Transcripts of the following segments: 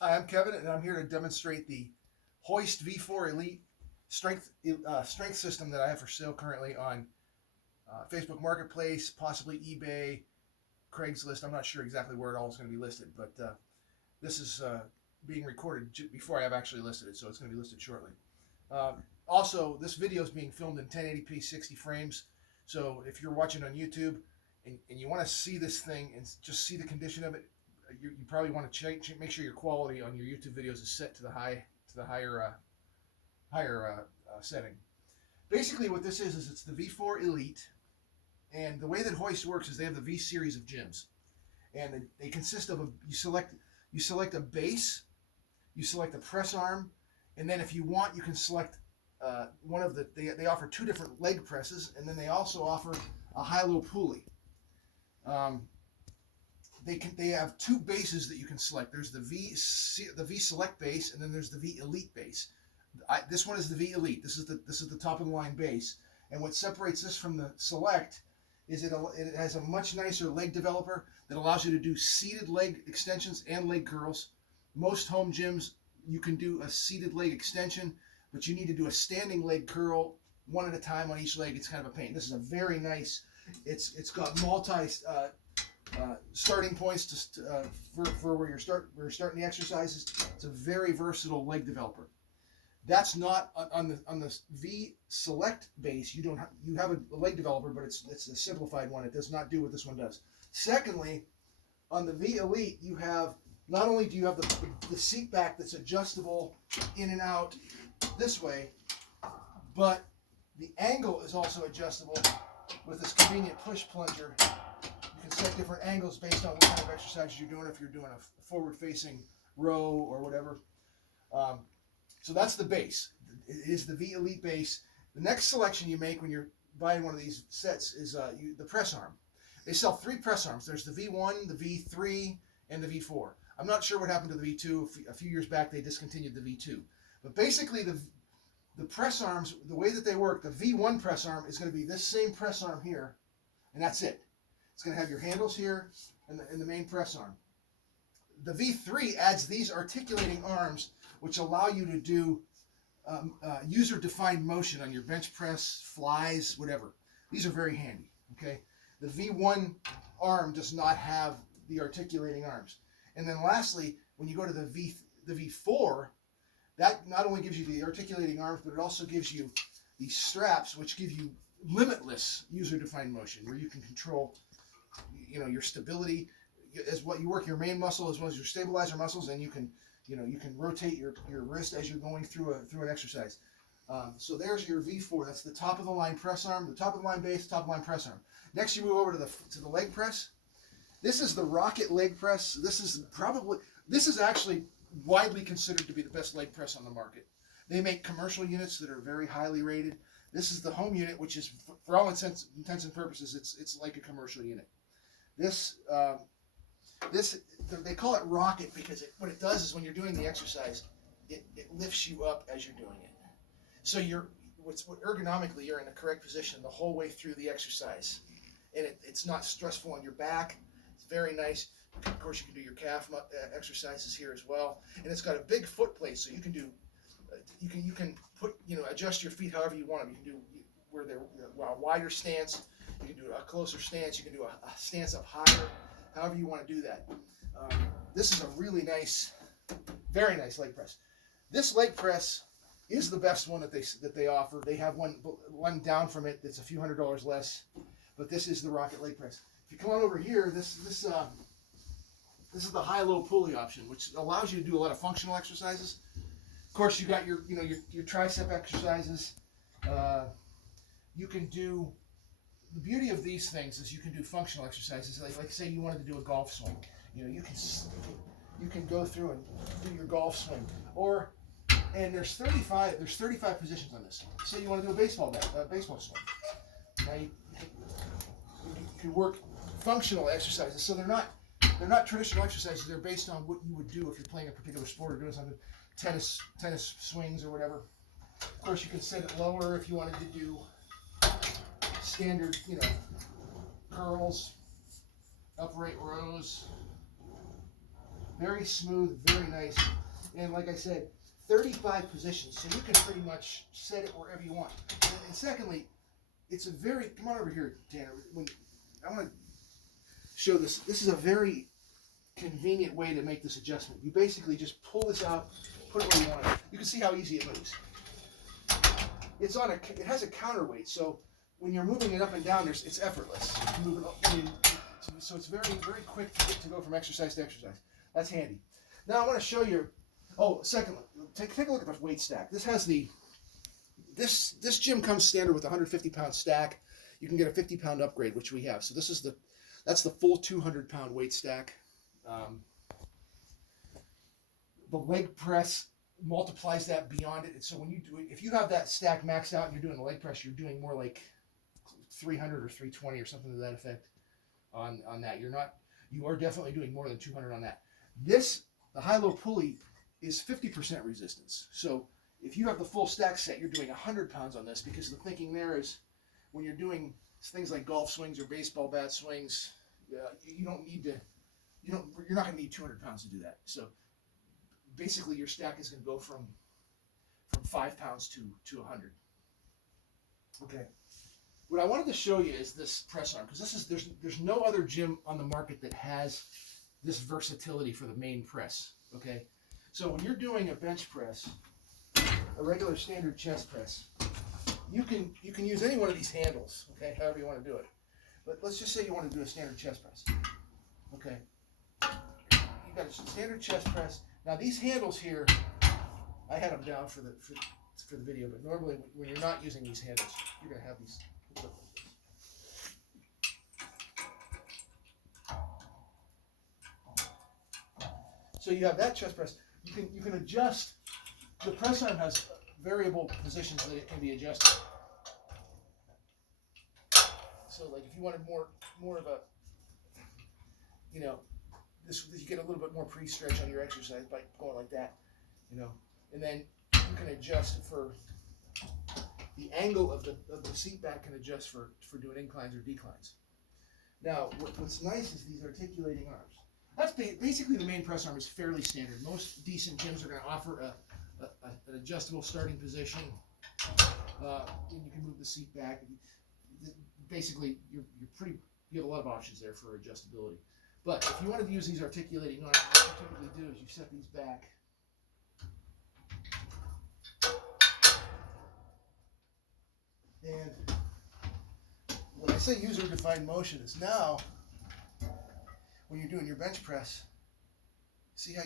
Hi, I'm Kevin, and I'm here to demonstrate the Hoist V4 Elite strength system that I have for sale currently on Facebook Marketplace, possibly eBay, Craigslist. I'm not sure exactly where it all is going to be listed, but this is being recorded before I have actually listed it, so it's going to be listed shortly. Also, this video is being filmed in 1080p 60 frames, so if you're watching on YouTube and you want to see this thing and just see the condition of it, you probably want to make sure your quality on your YouTube videos is set to the higher setting. Basically, what this is it's the V4 Elite, and the way that Hoist works is they have the V series of gyms, and they consist of you select a base, you select a press arm, and then if you want, you can select one of they offer two different leg presses, and then they also offer a HiLo Pulley. They have two bases that you can select. There's the V Select base, and then there's the V Elite base. This one is the V Elite. This is the top of the line base. And what separates this from the Select is it has a much nicer leg developer that allows you to do seated leg extensions and leg curls. Most home gyms you can do a seated leg extension, but you need to do a standing leg curl one at a time on each leg. It's kind of a pain. This is a very nice. It's got multi. Starting points for where you're starting the exercises. It's a very versatile leg developer. That's not on the V Select base. You have a leg developer, but it's a simplified one. It does not do what this one does. Secondly, on the V Elite, you have not only do you have the seat back that's adjustable in and out this way, but the angle is also adjustable with this convenient push plunger. You can set different angles based on what kind of exercises you're doing, if you're doing a forward-facing row or whatever. So that's the base. It is the V Elite base. The next selection you make when you're buying one of these sets is the press arm. They sell three press arms. There's the V1, the V3, and the V4. I'm not sure what happened to the V2. A few years back, they discontinued the V2. But basically, the press arms, the way that they work, the V1 press arm is going to be this same press arm here, and that's it. It's going to have your handles here and the main press arm. The V3 adds these articulating arms, which allow you to do user-defined motion on your bench press, flies, whatever. These are very handy. Okay. The V1 arm does not have the articulating arms. And then lastly, when you go to the V4, that not only gives you the articulating arms, but it also gives you these straps, which give you limitless user-defined motion, where you can control, your stability as what you work your main muscle as well as your stabilizer muscles, and you can rotate your wrist as you're going through an exercise. So there's your V4. That's the top of the line press arm, the top of the line base, top of the line press arm. Next, you move over to the leg press. This is the ROC-it leg press. This is actually widely considered to be the best leg press on the market. They make commercial units that are very highly rated. This is the home unit, which is, for all intents and purposes, it's like a commercial unit. This they call it ROC-it because what it does is when you're doing the exercise, it lifts you up as you're doing it. So ergonomically you're in the correct position the whole way through the exercise, and it's not stressful on your back. It's very nice. Of course, you can do your calf exercises here as well, and it's got a big foot plate, so you can do you can put adjust your feet however you want them. You can do where they're a wider stance. You can do a closer stance. You can do a stance up higher. However you want to do that. This is a really nice, very nice leg press. This leg press is the best one that they offer. They have one down from it that's a few $100s less, but this is the ROC-it leg press. If you come on over here, this is the HiLo Pulley option, which allows you to do a lot of functional exercises. Of course, you got your tricep exercises. You can do. The beauty of these things is you can do functional exercises. Like say you wanted to do a golf swing. You can go through and do your golf swing. And there's 35 positions on this. Say you want to do a baseball swing. Now you can work functional exercises. So they're not traditional exercises. They're based on what you would do if you're playing a particular sport or doing something, tennis swings or whatever. Of course, you can set it lower if you wanted to do standard, curls, upright rows, Very smooth, very nice. And like I said, 35 positions, so you can pretty much set it wherever you want. And secondly, it's a very, come on over here, Tanner. I want to show this. This is a very convenient way to make this adjustment. You basically just pull this out, put it where you want it. You can see how easy it moves. It has a counterweight, so when you're moving it up and down, it's effortless. You move it up, so it's very, very quick to go from exercise to exercise. That's handy. Now I want to show you. Oh, secondly, take a look at the weight stack. This has this gym comes standard with a 150-pound stack. You can get a 50-pound upgrade, which we have. So that's the full 200-pound weight stack. The leg press multiplies that beyond it. And so when you do it, if you have that stack maxed out and you're doing a leg press, you're doing more like 300 or 320 or something to that effect on that. You are definitely doing more than 200 on that. The HiLo Pulley is 50% resistance. So if you have the full stack set, you're doing 100 pounds on this, because the thinking there is when you're doing things like golf swings or baseball bat swings, you're not going to need 200 pounds to do that. So basically your stack is going to go from 5 pounds to 100. Okay. What I wanted to show you is this press arm, because there's no other gym on the market that has this versatility for the main press. Okay. So when you're doing a bench press, a regular standard chest press, you can use any one of these handles, okay, however you want to do it. But let's just say you want to do a standard chest press. Okay. You got a standard chest press. Now these handles here, I had them down for the video, but normally when you're not using these handles, you're going to have these hooked up like this. So you have that chest press. You can adjust. The press arm has variable positions that it can be adjusted. So like if you wanted more of a, you get a little bit more pre-stretch on your exercise by going like that, and then you can adjust for the angle of the seat back, can adjust for doing inclines or declines. Now what's nice is these articulating arms. That's basically the main press arm is fairly standard. Most decent gyms are going to offer an adjustable starting position. And you can move the seat back. Basically, you have a lot of options there for adjustability. But if you wanted to use these articulating arms, what you typically do is you set these back. And when I say user-defined motion is now, when you're doing your bench press, see how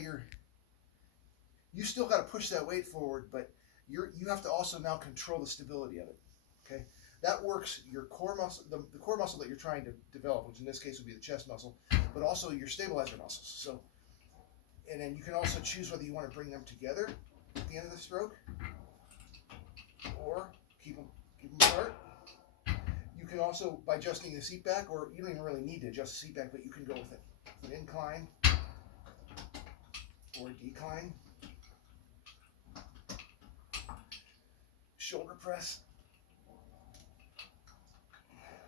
you still got to push that weight forward, but you have to also now control the stability of it. Okay, that works your core muscle, the core muscle that you're trying to develop, which in this case would be the chest muscle, but also your stabilizer muscles. So, and then you can also choose whether you want to bring them together at the end of the stroke, or keep them apart. You can also, by adjusting the seat back, or you don't even really need to adjust the seat back, but you can go with it. An incline or a decline. Shoulder press.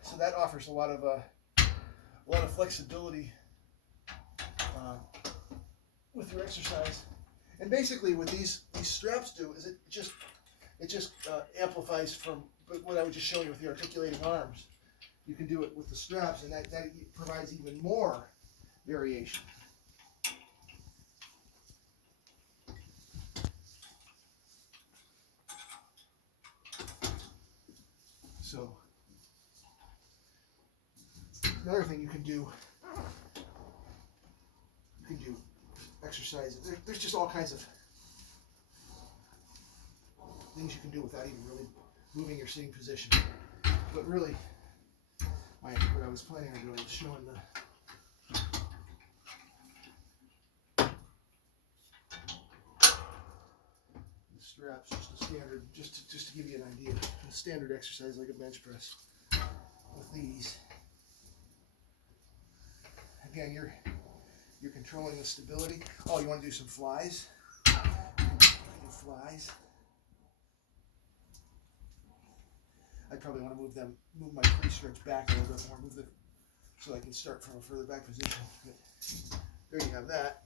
So that offers a lot of flexibility with your exercise. And basically, what these straps do is it just amplifies from what I was just showing you with the articulating arms. You can do it with the straps, and that provides even more variation. So another thing you can do exercises. There's just all kinds of things you can do without even really moving your sitting position. But really, what I was planning on doing was showing the straps, just a standard, just to give you an idea, a standard exercise like a bench press with these. Again, you're controlling the stability. Oh, you want to do some flies? You can do flies. I probably want to move my pre-stretch back a little bit more, so I can start from a further back position. But there you have that.